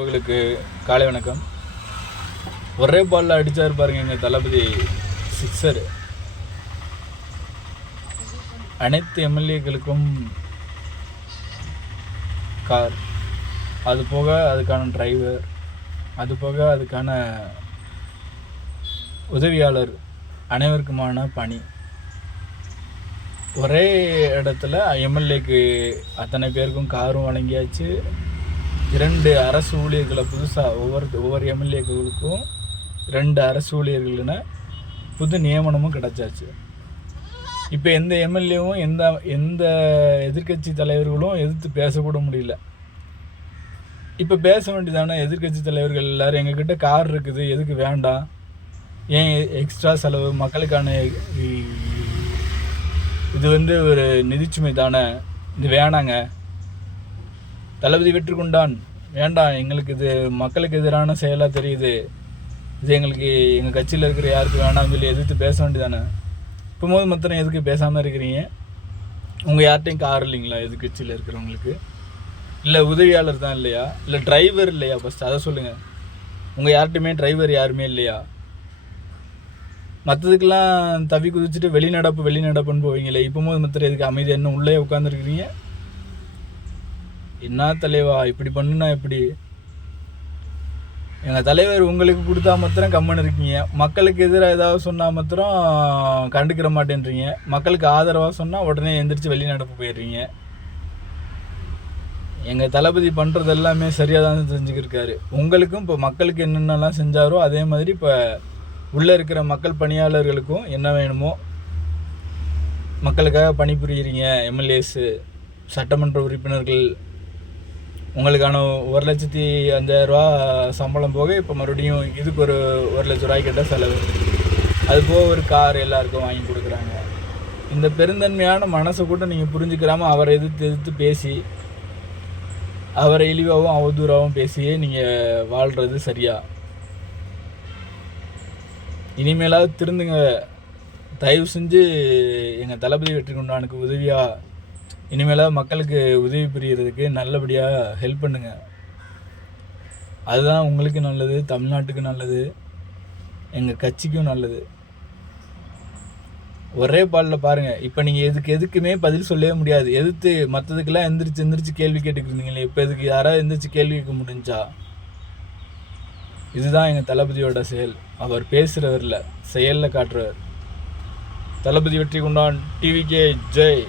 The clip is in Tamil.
உங்களுக்கு காலை வணக்கம். ஒரே பாலில் அடித்தார் பாருங்க எங்கள் தளபதி சிக்ஸரு. அனைத்து எம்எல்ஏக்களுக்கும் கார், அது போக அதுக்கான டிரைவர், அது போக அதுக்கான உதவியாளர், அனைவருக்குமான பணி. ஒரே இடத்துல எம்எல்ஏக்கு அத்தனை பேருக்கும் காரும் வழங்கியாச்சு. 2 அரசு ஊழியர்களை புதுசாக ஒவ்வொரு எம்எல்ஏக்களுக்கும் 2 அரசு ஊழியர்கள்ன புது நியமனமும் கிடச்சாச்சு. இப்போ எந்த எம்எல்ஏவும் எந்த எதிர்கட்சி தலைவர்களும் எதிர்த்து பேசக்கூட முடியல. இப்போ பேச வேண்டியதான எதிர்கட்சி தலைவர்கள் எல்லோரும் எங்ககிட்ட கார் இருக்குது, எதுக்கு வேண்டாம், ஏன் எக்ஸ்ட்ரா செலவு, மக்களுக்கான இது ஒரு நிதிச்சுமை தானே, இது வேணாங்க, தளபதி வெற்றி கொண்டான் வேண்டாம், எங்களுக்கு இது மக்களுக்கு எதிரான செயலாக தெரியுது, இது எங்களுக்கு எங்கள் கட்சியில் இருக்கிற யாருக்கு வேணாம்னு சொல்லி எதிர்த்து பேச வேண்டியதானே. இப்போ மாத்திரம் எதுக்கு பேசாமல் இருக்கிறீங்க? உங்கள் யார்கிட்டையும் கார் இல்லைங்களா எதிர்கட்சியில் இருக்கிறவங்களுக்கு? இல்லை உதவியாளர் தான் இல்லையா? இல்லை டிரைவர் இல்லையா? ஃபஸ்ட்டு அதை சொல்லுங்கள். உங்கள் யார்கிட்டையுமே டிரைவர் யாருமே இல்லையா? மற்றதுக்கெல்லாம் தவி குதிச்சுட்டு வெளிநடப்புன்னு போவீங்களே, இப்போ மாத்திரம் எதுக்கு அமைதி என்ன உள்ளே உட்காந்துருக்கிறீங்க? என்ன தலைவா இப்படி பண்ணுனா எப்படி? எங்கள் தலைவர் உங்களுக்கு கொடுத்தா மாத்திரம் கம்மன் இருக்கீங்க, மக்களுக்கு எதிராக ஏதாவது சொன்னால் மாத்திரம் கண்டுக்கிற மாட்டேன்றீங்க, மக்களுக்கு ஆதரவாக சொன்னால் உடனே எந்திரிச்சு வெளிநடப்பு போயிடுறீங்க. எங்கள் தளபதி பண்ணுறது எல்லாமே சரியாக தான் செஞ்சுக்கிருக்காரு. உங்களுக்கும் இப்போ மக்களுக்கு என்னென்னலாம் செஞ்சாரோ அதே மாதிரி இப்போ உள்ளே இருக்கிற மக்கள் பணியாளர்களுக்கும் என்ன வேணுமோ மக்களுக்காக பணிபுரிகிறீங்க. எம்எல்ஏஸு, சட்டமன்ற உறுப்பினர்கள், உங்களுக்கான 1,05,000 சம்பளம் போக இப்போ மறுபடியும் இதுக்கு ஒரு 1,00,000 கிட்ட செலவு, அது போக ஒரு கார் எல்லாருக்கும் வாங்கி கொடுக்குறாங்க. இந்த பெருந்தன்மையான மனசை கூட நீங்கள் புரிஞ்சுக்கிறாமல் அவரை எதிர்த்து பேசி, அவரை இழிவாகவும் அவதூறாகவும் பேசியே நீங்கள் வாழ்கிறது சரியா? இனிமேலாவது திருந்துங்க. தயவு செஞ்சு எங்கள் தளபதி வெற்றி கொண்டானுக்கு உதவியாக இனிமேலாவது மக்களுக்கு உதவி புரியறதுக்கு நல்லபடியாக ஹெல்ப் பண்ணுங்க. அதுதான் உங்களுக்கு நல்லது, தமிழ்நாட்டுக்கு நல்லது, எங்கள் கட்சிக்கும் நல்லது. ஒரே பாலில் பாருங்கள். இப்போ நீங்கள் எதுக்குமே பதில் சொல்லவே முடியாது. எதிர்த்து மற்றதுக்கெல்லாம் எந்திரிச்சு கேள்வி கேட்டுக்கிறீங்களே, இப்போ எதுக்கு யாராவது எந்திரிச்சு கேள்வி கேட்க முடிஞ்சா? இதுதான் எங்கள் தளபதியோட செயல். அவர் பேசுகிறவரில் செயலில் காட்டுறவர். தளபதி வெற்றி கொண்டான். டிவிகே ஜெய்.